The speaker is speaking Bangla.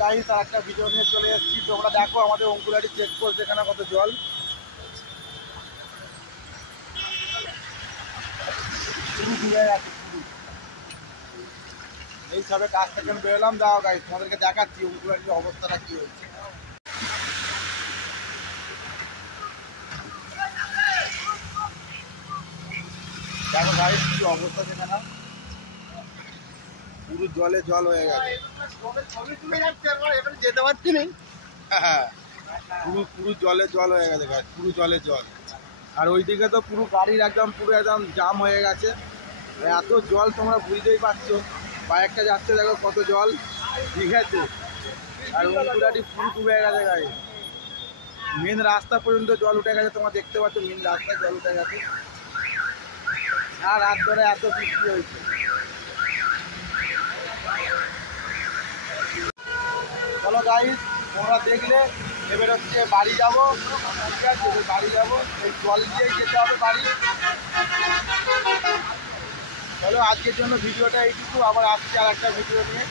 গাইস আর একটা ভিডিও নিয়ে চলে এসেছি। তোমরা দেখো আমাদের অঙ্কুরাটি চেক পোস্ট এখানে কত জল। পুরো ডুবে গেছে পুরো। এই সবে কাজ থেকে বেরোলাম। দাও গাইস তোমাদেরকে দেখাচ্ছি অঙ্কুরাটির অবস্থাটা কি হয়েছে। দেখো গাইস কি অবস্থা সেখানে, পুরো জলে জল হয়ে গেছে। যেতে পারছি না। হ্যাঁ পুরো পুরো জলে জল হয়ে গেছে গাইস, পুরো জলে জল। আর ওইদিকে তো পুরো গাড়ির একদম পুরো একদম জাম হয়ে গেছে। এত জল তোমরা বুঝতেই পারছো, বাইকটা যাচ্ছে দেখো কত জল, ঠিক আছে। আর অঙ্কুরাটি পুরো ডুবে গেছে গাড়ি, মেন রাস্তা পর্যন্ত জল উঠে গেছে। তোমরা দেখতে পাচ্ছ মেন রাস্তায় জল উঠে গেছে। আর রাত ধরে এত বৃষ্টি হয়েছে। চলো গাইস তোমরা দেখলে, এবার হচ্ছে বাড়ি যাবো, ঠিক আছে। বাড়ি যাবো, এই জল দিয়েই যেতে হবে বাড়ি। চলো আজকের জন্য ভিডিওটা এইটুকু, আবার আসছি আর একটা ভিডিও নিয়ে।